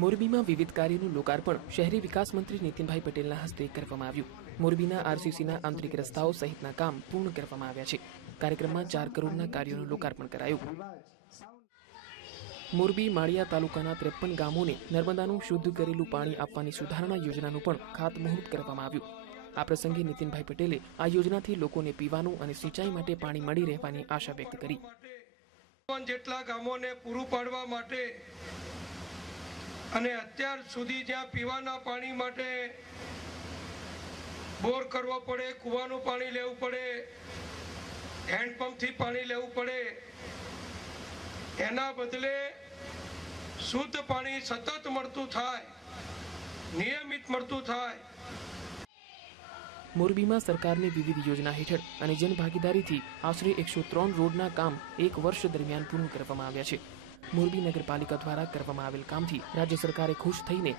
મોરબીમાં વિવિધ કાર્યનું લોકાર્પણ શહેરી વિકાસ મંત્રી નીતિનભાઈ પટેલના હસ્તે કરવામાં આવ્યું. મોરબીના આરસીસીના આંતરિક રસ્તાઓ સહિતના કામ પૂર્ણ કરવામાં આવ્યા છે. કાર્યક્રમમાં ચાર કરોડના કાર્યોનું લોકાર્પણ કરાયું. મોરબી માળિયા તાલુકાના ત્રેપન ગામોને નર્મદાનું શુદ્ધ કરેલું પાણી આપવાની સુધારણા યોજનાનું પણ ખાતમુહૂર્ત કરવામાં આવ્યું. આ પ્રસંગે નીતિનભાઈ પટેલે આ યોજનાથી લોકોને પીવાનું અને સિંચાઈ માટે પાણી મળી રહેવાની આશા વ્યક્ત કરી. જેટલા ગામોને પૂરું પાડવા માટે અને અત્યાર સુધી જ્યાં પીવાના પાણી માટે બોર કરવો પડે, કૂવાનું પાણી લેવું પડે હેન્ડપંપથી પાણી લેવું પડે, એના બદલે શુદ્ધ પાણી સતત મળતું થાય, નિયમિત મળતું થાય. મોરબીમાં સરકારની વિવિધ યોજના હેઠળ અને જનભાગીદારીથી આશરે એકસો ત્રણ રોડના કામ એક વર્ષ દરમિયાન પૂર્ણ કરવામાં આવ્યા છે. મોરબી નગરપાલિકા દ્વારા કરવામાં આવેલ કામથી રાજ્ય સરકારે ખુશ થઈને